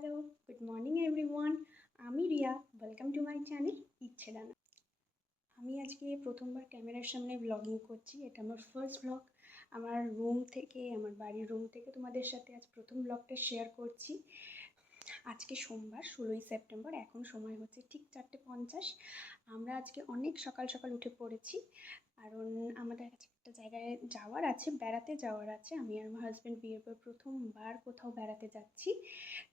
Hello, good morning everyone. আমি Riya. Welcome to my channel Ichhe Dana. আমি আজকে প্রথমবার ক্যামেরার সামনে ব্লগিং করছি। এটা আমার ফার্স্ট ব্লগ। আমার রুম থেকে, আমার বাড়ির রুম থেকে তোমাদের সাথে আজ প্রথম ব্লগটা শেয়ার করছি। আজকে সোমবার 16ই সেপ্টেম্বর। এখন সময় হচ্ছে ঠিক 4:50। আমরা আজকে অনেক সকাল সকাল উঠে পড়েছি, কারণ আমাদের কাছে একটা জায়গায় যাওয়ার আছে, বেড়াতে যাওয়ার আছে। আমি আর আমার হাজব্যান্ড বিয়ের পর প্রথমবার কোথাও বেড়াতে যাচ্ছি।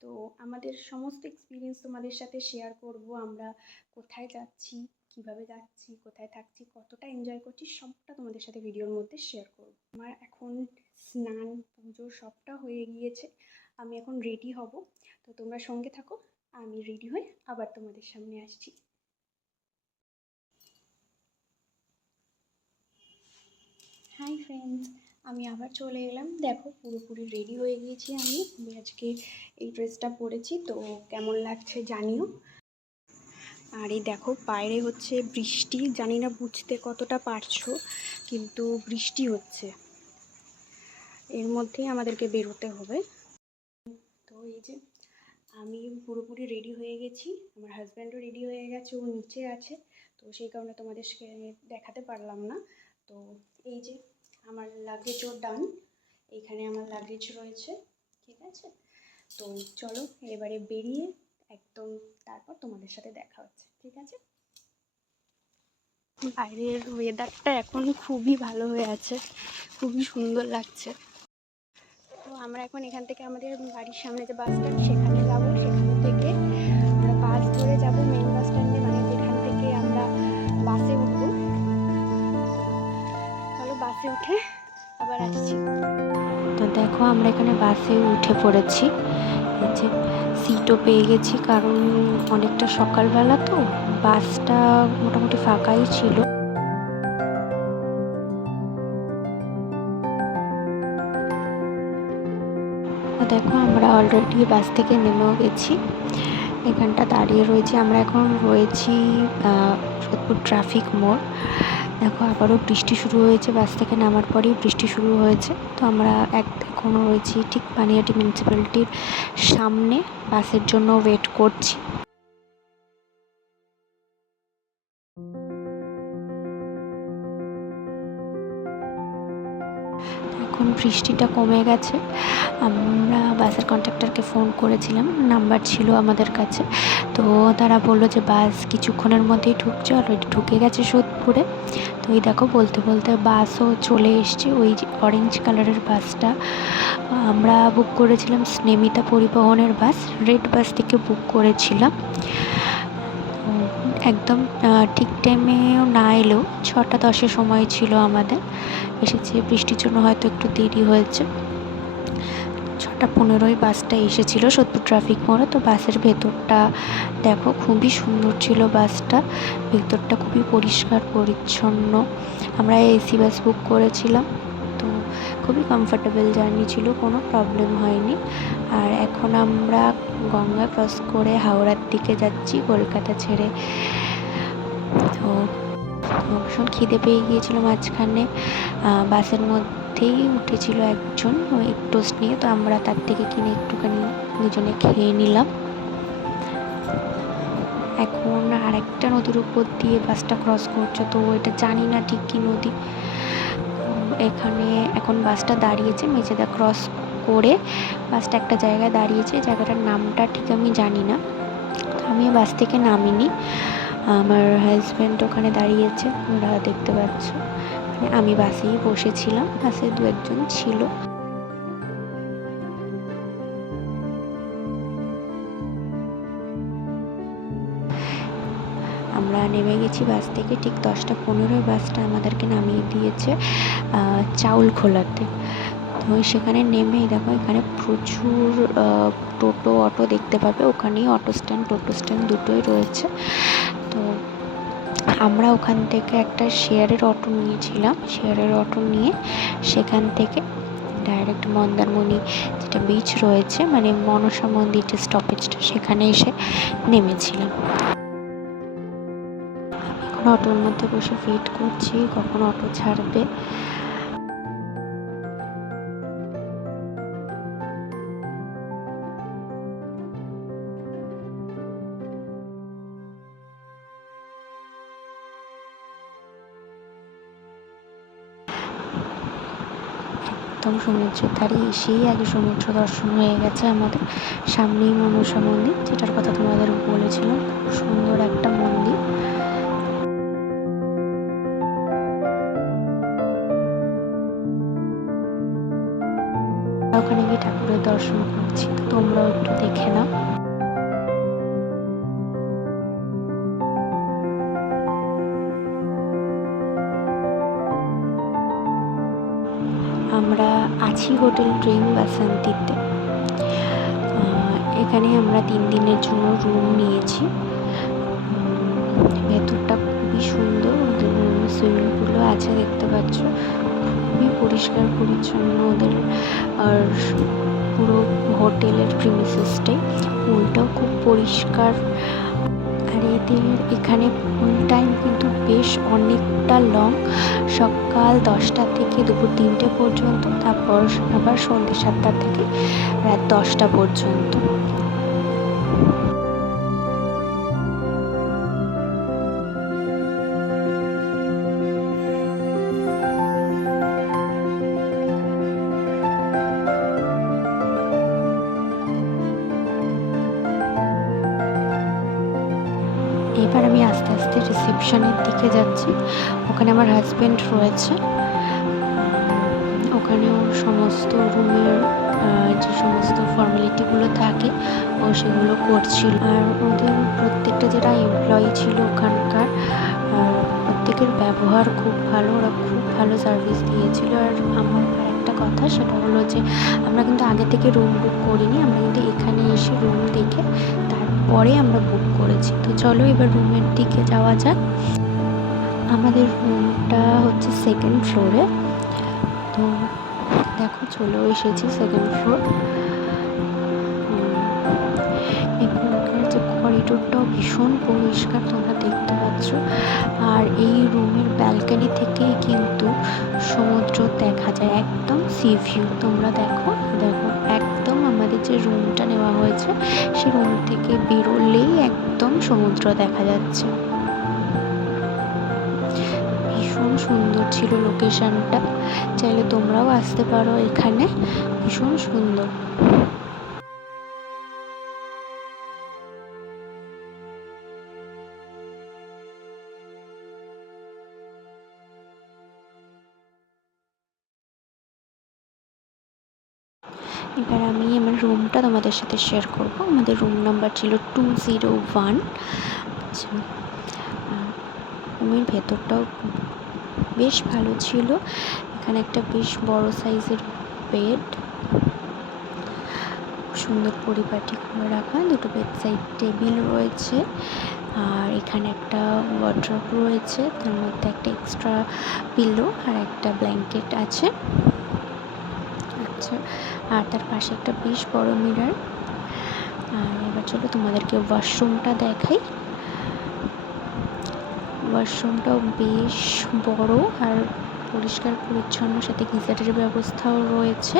তো আমাদের সমস্ত এক্সপিরিয়েন্স তোমাদের সাথে শেয়ার করব। আমরা কোথায় যাচ্ছি, কিভাবে যাচ্ছি, কোথায় থাকছি, কতটা এনজয় করছি, সবটা তোমাদের সাথে ভিডিওর মধ্যে শেয়ার করব। আমার এখন স্নান পুজো সবটা হয়ে গিয়েছে। আমি এখন রেডি হব। তো তোমরা সঙ্গে থাকো, আমি রেডি হয়ে আবার তোমাদের সামনে আসছি। হাই ফ্রেন্ডস, আমি আবার চলে এলাম। দেখো, পুরোপুরি রেডি হয়ে গিয়েছি। আমি আজকে এই ড্রেসটা পরেছি, তো কেমন লাগছে জানিও। আর এই দেখো, বাইরে হচ্ছে বৃষ্টি। জানি না বুঝতে কতটা পারছো, কিন্তু বৃষ্টি হচ্ছে। এর মধ্যেই আমাদেরকে বেরোতে হবে। তো এই যে আমি পুরোপুরি রেডি হয়ে গেছি, আমার হাজব্যান্ডও রেডি হয়ে গেছে, ও নিচে আছে। তো সেই কারণে তোমাদেরকে দেখাতে পারলাম না। তো এই যে আমার লাগেজও ডান। এইখানে আমার লাগেজ রয়েছে, ঠিক আছে। তো চলো এবারে বেরিয়ে একদম তারপর তোমাদের সাথে দেখা হচ্ছে, ঠিক আছে। বাইরের ওয়েদারটা এখন খুবই ভালো হয়ে আছে, খুবই সুন্দর লাগছে। তো আমরা এখন এখান থেকে আমাদের বাড়ির সামনে যে বাস স্ট্যান্ড, সেখানে যাবো। সেখান থেকে আমরা বাস ধরে যাব মেন বাস স্ট্যান্ডে, মানে যেখান থেকে আমরা বাসে উঠবো। চলো বাসে উঠে আবার আসছি। তো দেখো, আমরা এখানে বাসে উঠে পড়েছি। এই যে সিটও পেয়ে গেছি, কারণ অনেকটা সকালবেলা তো বাসটা মোটামুটি ফাঁকাই ছিল। দেখো, আমরা অলরেডি বাস থেকে নেমেও গেছি, এখানটা দাঁড়িয়ে রয়েছি। আমরা এখন রয়েছি সোদপুর ট্রাফিক মোড়। দেখো, আবারও বৃষ্টি শুরু হয়েছে, বাস থেকে নামার পরেই বৃষ্টি শুরু হয়েছে। তো আমরা এখন রয়েছি ঠিক পানিহাটি মিউনিসিপ্যালিটির সামনে, বাসের জন্য ওয়েট করছি। এখন বৃষ্টিটা কমে গেছে। আমরা বাসের কন্ডাক্টরকে ফোন করেছিলাম, নাম্বার ছিল আমাদের কাছে। তো তারা বললো যে বাস কিছুক্ষণের মধ্যেই ঢুকছে, অলরেডি ঢুকে গেছে সোদপুরে। তো এই দেখো, বলতে বলতে বাসও চলে এসছে। ওই যে অরেঞ্জ কালারের বাসটা আমরা বুক করেছিলাম, স্নেমিতা পরিবহনের বাস, রেড বাস থেকে বুক করেছিলাম। একদম ঠিক টাইমেও না এলেও 6:10 সময় ছিল আমাদের, এসেছে। বৃষ্টির জন্য হয়তো একটু দেরি হয়েছে। 6:15 বাসটা এসেছিল সোদপুর ট্রাফিক মোড়ে। তো বাসের ভেতরটা দেখো, খুবই সুন্দর ছিল বাসটা, ভেতরটা খুবই পরিষ্কার পরিচ্ছন্ন। আমরা এসি বাস বুক করেছিলাম, তো খুবই কমফোর্টেবল জার্নি ছিল, কোনো প্রবলেম হয়নি। আর এখন আমরা গঙ্গা ক্রস করে হাওড়ার দিকে যাচ্ছি, কলকাতা ছেড়ে। তো ভীষণ খিদে পেয়ে গিয়েছিল মাঝখানে। বাসের মধ্যেই উঠেছিল একজন ওই টোস্ট নিয়ে, তো আমরা তার থেকে কিনে একটুখানি দুজনে খেয়ে নিলাম। এখন আরেকটা নদীর উপর দিয়ে বাসটা ক্রস করছে, তো এটা জানি না ঠিক কী নদী। এখানে এখন বাসটা দাঁড়িয়েছে, মেচেদা ক্রস করে বাসটা একটা জায়গায় দাঁড়িয়েছে। জায়গাটার নামটা ঠিক আমি জানি না, তো আমি বাস থেকে নামিনি। আমার হাজব্যান্ড ওখানে দাঁড়িয়েছে, ওরা দেখতে পাচ্ছ। আমি বাসেই বসেছিলাম, বাসে 2-1 জন ছিল। আমরা নেমে গেছি বাস থেকে, ঠিক 10:15 বাসটা আমাদেরকে নামিয়ে দিয়েছে চাউল খোলাতে। তো সেখানে নেমে দেখো, এখানে প্রচুর টোটো অটো দেখতে পাবে। ওখানেই অটো স্ট্যান্ড, টোটো স্ট্যান্ড দুটোই রয়েছে। তো আমরা ওখান থেকে একটা শেয়ারের অটো নিয়েছিলাম। শেয়ারের অটো নিয়ে সেখান থেকে ডাইরেক্ট মন্দারমণি যেটা বিচ রয়েছে, মানে মনসা মন্দির যে স্টপেজটা, সেখানে এসে নেমেছিলাম। এখন অটোর মধ্যে বসে ওয়েট করছি কখন অটো ছাড়বে। একদম সমুদ্রের ধারে এসেই আগে সমুদ্র দর্শন হয়ে গেছে আমাদের। সামনেই মনসা মন্দির, যেটার কথা তোমাদের বলেছিলাম, খুব সুন্দর একটা মন্দির। ওখানে গিয়ে ঠাকুরের দর্শন করছি, তো তোমরাও একটু দেখে নাও। আমরা আছি হোটেল ড্রিম বাসন্তীতে। এখানে আমরা 3 দিনের জন্য রুম নিয়েছি। ভেতরটা খুবই সুন্দর, ওদের সুইমিং পুলও আছে দেখতে পাচ্ছ, খুবই পরিষ্কার পরিচ্ছন্ন ওদের। আর পুরো হোটেলের প্রিমিসেসটাই, পুলটাও খুব পরিষ্কার। আর এদের এখানে পুল টাইম কিন্তু বেশ অনেকটা লং, সকাল 10টা থেকে দুপুর 3টে পর্যন্ত, তারপর আবার সন্ধ্যে 7টা থেকে রাত 10টা পর্যন্ত। এবার আমি আস্তে আস্তে রিসেপশনের দিকে যাচ্ছি। ওখানে আমার হাজব্যান্ড রয়েছে, ওখানেও সমস্ত রুমের যে সমস্ত ফর্মালিটিগুলো থাকে ও সেগুলো করছিল। আর ওদের প্রত্যেকটা যারা এমপ্লয়ি ছিল ওখানকার, প্রত্যেকের ব্যবহার খুব ভালো, ওরা খুব ভালো সার্ভিস দিয়েছিল। আর আমার একটা কথা, সেটা হলো যে আমরা কিন্তু আগে থেকে রুম বুক করিনি, আমরা কিন্তু এখানে এসে রুম দেখে তারপরে আমরা বুক করেছি। তো চলো এবার রুমের দিকে যাওয়া যাক। আমাদের রুমটা হচ্ছে 2nd ফ্লোরে। তো দেখো চলে এসেছি 2nd ফ্লোর। এখানকার যে করিডোরটাও ভীষণ পরিষ্কার, তোমরা দেখতে পাচ্ছ। আর এই রুমের ব্যালকনি থেকেই কিন্তু সমুদ্র দেখা যায়, একদম সি ভিউ। তোমরা দেখো দেখো একদম আমাদের যে রুমটা নেওয়া হয়েছে সেই রুম থেকে বেরোলেই একদম সমুদ্র দেখা যাচ্ছে। ভীষণ সুন্দর ছিল লোকেশনটা, চাইলে তোমরাও আসতে পারো এখানে, ভীষণ সুন্দর। এবার আমি আমার রুমটা তোমাদের সাথে শেয়ার করব। আমাদের রুম নাম্বার ছিল 201। আচ্ছা, রুমের ভেতরটাও বেশ ভালো ছিল। এখানে একটা বেশ বড় সাইজের বেড, সুন্দর পরিপাটি করে রাখা, দুটো বেডসাইড টেবিল রয়েছে। আর এখানে একটা ওয়ার্ড্রপ রয়েছে, তার মধ্যে একটা এক্সট্রা পিলো আর একটা ব্ল্যাঙ্কেট আছে। আচ্ছা, আর তার পাশে একটা বেশ বড় মিরর। আর এবার চলো তোমাদেরকে ওয়াশরুমটা দেখাই। ওয়াশরুমটাও বেশ বড় আর পরিষ্কার পরিচ্ছন্ন, সাথে গিজারের ব্যবস্থাও রয়েছে।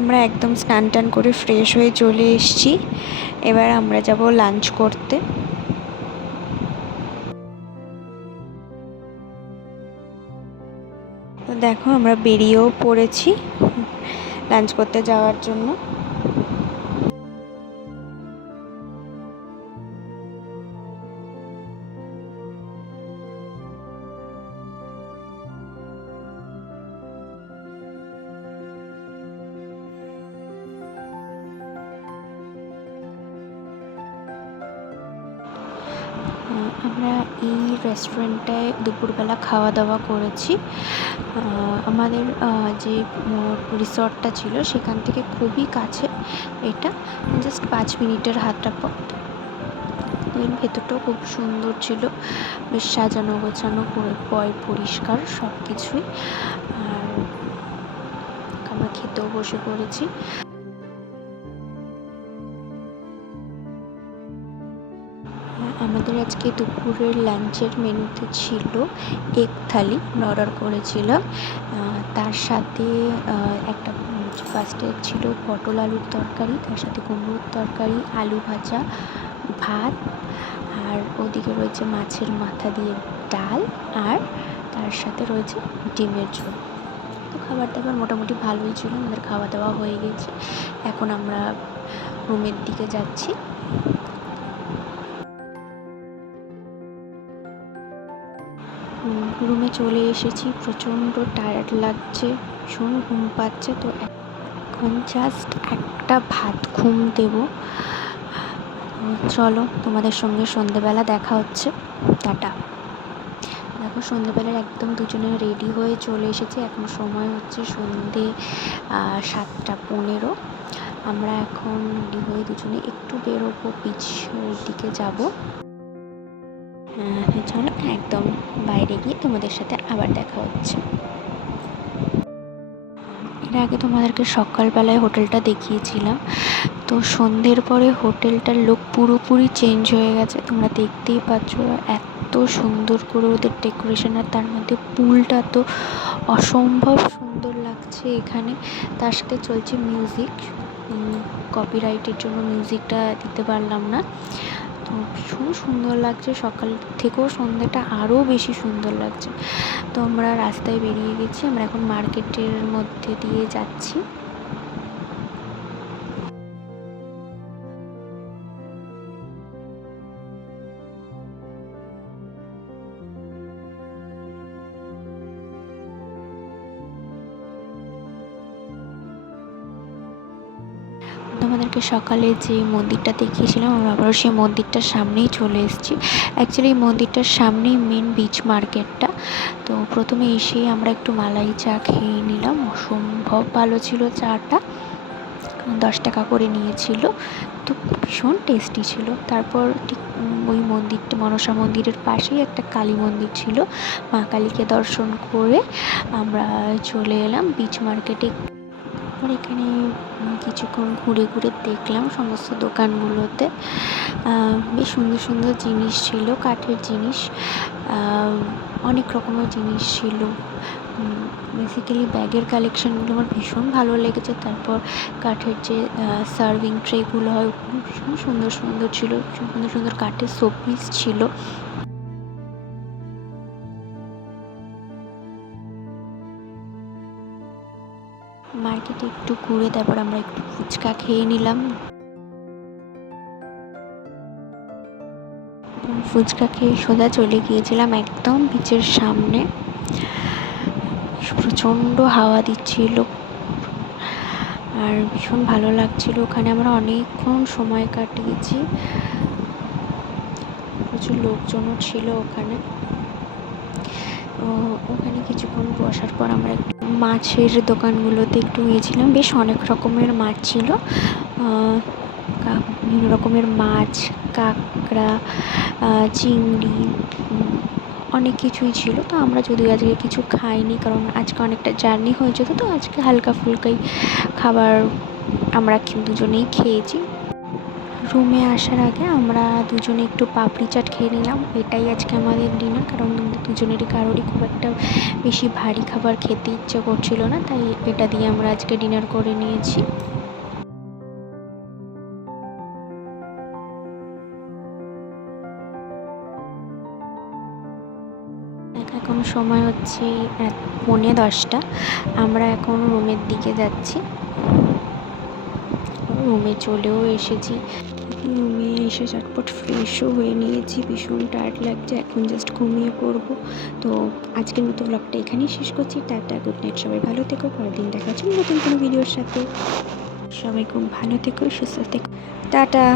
আমরা একদম স্নান টান করে ফ্রেশ হয়ে চলে এসেছি। এবার আমরা যাব লাঞ্চ করতে। দেখো আমরা বেরিয়েও পড়েছি লাঞ্চ করতে যাওয়ার জন্য। আমরা এই রেস্টুরেন্টটায় দুপুরবেলা খাওয়া দাওয়া করেছি। আমাদের যে রিসর্টটা ছিল সেখান থেকে খুবই কাছে, এটা জাস্ট 5 মিনিটের হাঁটা পথ। এর ভেতরটাও খুব সুন্দর ছিল, বেশ সাজানো গোছানো, পরিষ্কার সব কিছুই। আর আমরা খেতেও বসে পড়েছি। আমাদের আজকে দুপুরের লাঞ্চের মেনুতে ছিল এগ থালি, আমরা অর্ডার করেছিলাম। তার সাথে একটা ফার্স্টে ছিল পটল আলুর তরকারি, তার সাথে কুমড়োর তরকারি, আলু ভাজা, ভাত, আর ওদিকে রয়েছে মাছের মাথা দিয়ে ডাল, আর তার সাথে রয়েছে ডিমের ঝোল। তো খাবার দাবার মোটামুটি ভালোই ছিল, আমাদের খাওয়া দাওয়া হয়ে গেছে। এখন আমরা রুমের দিকে যাচ্ছি। রুমে চলে এসেছি, প্রচণ্ড টায়ার্ড লাগছে, ভীষণ ঘুম পাচ্ছে। তো এখন জাস্ট একটা ভাত ঘুম দেব। চলো, তোমাদের সঙ্গে সন্ধেবেলা দেখা হচ্ছে। টাটা। দেখো, সন্ধেবেলার একদম দুজনে রেডি হয়ে চলে এসেছি। এখন সময় হচ্ছে সন্ধে 7:15। আমরা এখন রেডি হয়ে দুজনে একটু বেরোবো, বিচের দিকে যাব। চলো, একদম বাইরে গিয়ে তোমাদের সাথে আবার দেখা হচ্ছে। এর আগে তোমাদেরকে সকালবেলায় হোটেলটা দেখিয়েছিলাম। তো সন্ধ্যের পরে হোটেলটার লুক পুরোপুরি চেঞ্জ হয়ে গেছে, তোমরা দেখতেই পাচ্ছ। এত সুন্দর করে ওদের ডেকোরেশন, আর তার মধ্যে পুলটা তো অসম্ভব সুন্দর লাগছে এখানে। তার সাথে চলছে মিউজিক, কপিরাইটের জন্য মিউজিকটা দিতে পারলাম না। তো ভীষণ সুন্দর লাগছে, সকাল থেকেও সন্ধ্যাটা আরও বেশি সুন্দর লাগছে। তো আমরা রাস্তায় বেরিয়ে গেছি, আমরা এখন মার্কেটের মধ্যে দিয়ে যাচ্ছি। তোমাদেরকে সকালে যে মন্দিরটা দেখিয়েছিলাম, আমরা আবারও সেই মন্দিরটার সামনেই চলে এসেছি। অ্যাকচুয়ালি এই মন্দিরটার সামনেই মেন বিচ মার্কেটটা। তো প্রথমে এসেই আমরা একটু মালাই চা খেয়ে নিলাম, অসম্ভব ভালো ছিল চাটা, 10 টাকা করে নিয়েছিল। তো ভীষণ টেস্টি ছিল। তারপর ঠিক ওই মন্দিরটা, মনসা মন্দিরের পাশেই একটা কালী মন্দির ছিল, মা কালীকে দর্শন করে আমরা চলে এলাম বিচ মার্কেটে। আর এখানে কিছুক্ষণ ঘুরে ঘুরে দেখলাম সমস্ত দোকানগুলোতে। বেশ সুন্দর সুন্দর জিনিস ছিল, কাঠের জিনিস, অনেক রকমের জিনিস ছিল। বেসিক্যালি ব্যাগের কালেকশানগুলো আমার ভীষণ ভালো লেগেছে। তারপর কাঠের যে সার্ভিং ট্রেগুলো হয়, ওগুলো ভীষণ সুন্দর সুন্দর ছিল, সুন্দর সুন্দর কাঠের শোপিস ছিল। মার্কেটে একটু ঘুরে তারপর আমরা একটু ফুচকা খেয়ে নিলাম। ফুচকা খেয়ে সোজা চলে গিয়েছিলাম একদম বিচের সামনে। প্রচণ্ড হাওয়া দিচ্ছিল আর ভীষণ ভালো লাগছিল। ওখানে আমরা অনেকক্ষণ সময় কাটিয়েছি, প্রচুর লোকজনও ছিল ওখানে। ওখানে কিছুক্ষণ বসার পর আমরা একটু মাছের দোকানগুলোতে একটু গিয়েছিলাম। বেশ অনেক রকমের মাছ ছিল, বিভিন্ন রকমের মাছ, কাঁকড়া, চিংড়ি, অনেক কিছুই ছিল। তো আমরা যদিও আজকে কিছু খাইনি, কারণ আজকে অনেকটা জার্নি হয়েছে, তো আজকে হালকা ফুলকাই খাবার আমরা দুজনেই খেয়েছি। রুমে আসার আগে আমরা দুজনে একটু পাপড়ি চাট খেয়ে নিলাম। এটাই আজকে আমাদের ডিনার, কারণ দুজনেরই কারোরই খুব একটা বেশি ভারী খাবার খেতে ইচ্ছে করছিল না, তাই এটা দিয়ে আমরা আজকে ডিনার করে নিয়েছি। এখন সময় হচ্ছে 9:45। আমরা এখন রুমের দিকে যাচ্ছি। রুমে চলেও এসেছি। রুমে এসে চটপট ফ্রেশও হয়ে নিয়েছি, ভীষণ টায়ার্ড লাগছে, এখন জাস্ট ঘুমিয়ে পড়বো। তো আজকের মতো ব্লগটা এখানেই শেষ করছি। টাটা, গুড নাইট, সবাই ভালো থেকো। পরের দিন দেখা হচ্ছে নতুন কোনো ভিডিওর সাথে। সবাই খুব ভালো থেকো, সুস্থ থেকো, টাটা।